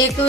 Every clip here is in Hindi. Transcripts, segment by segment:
1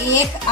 1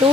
2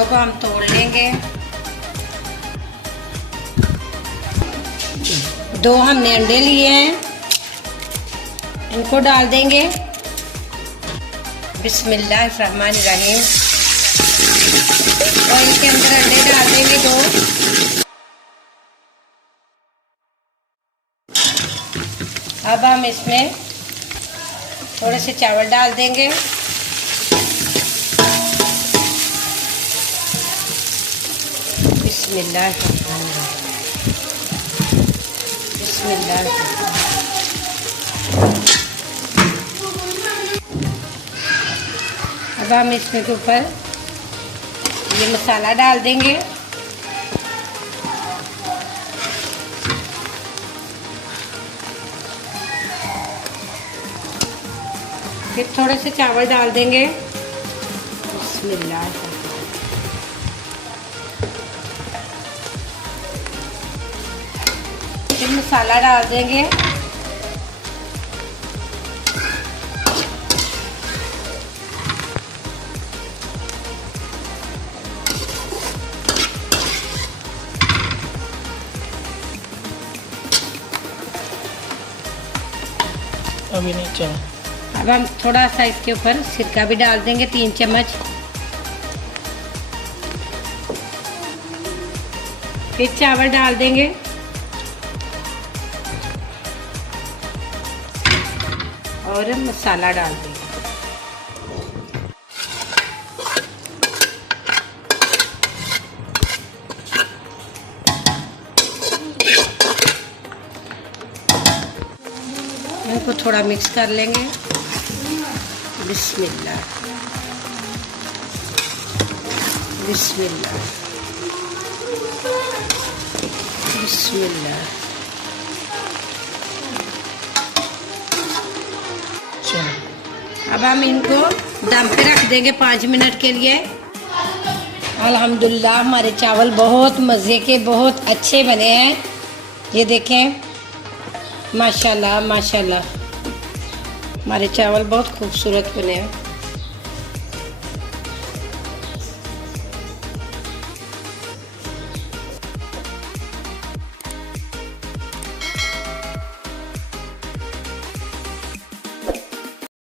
अंडों को हम तोड़ लेंगे। 2 हमने अंडे लिए हैं, इनको डाल देंगे। बिस्मिल्लाहिर्रहमानिर्रहीम। और इनके अंदर अंडे डाल देंगे 2। अब हम इसमें थोड़े से चावल डाल देंगे। बिस्मिल्लाहिर्रहमानिर्रहीम, बिस्मिल्लाहिर्रहमानिर्रहीम। अब हम इसमें के ऊपर ये मसाला डाल देंगे। फिर थोड़े से चावल डाल देंगे। बिस्मिल्लाह। फिर मसाला डाल देंगे। अभी नहीं चला। अब हम थोड़ा सा इसके ऊपर सिरका भी डाल देंगे, 3 चम्मच। फिर चावल डाल देंगे और मसाला डाल देंगे। इनको थोड़ा मिक्स कर लेंगे। बिस्मिल्लाह, बिस्मिल्लाह, बिस्मिल्लाह। अब हम इनको दम पे रख देंगे 5 मिनट के लिए। अल्हम्दुलिल्लाह हमारे चावल बहुत मज़े के, बहुत अच्छे बने हैं। ये देखें, माशाल्लाह माशाल्लाह, हमारे चावल बहुत खूबसूरत बने हैं।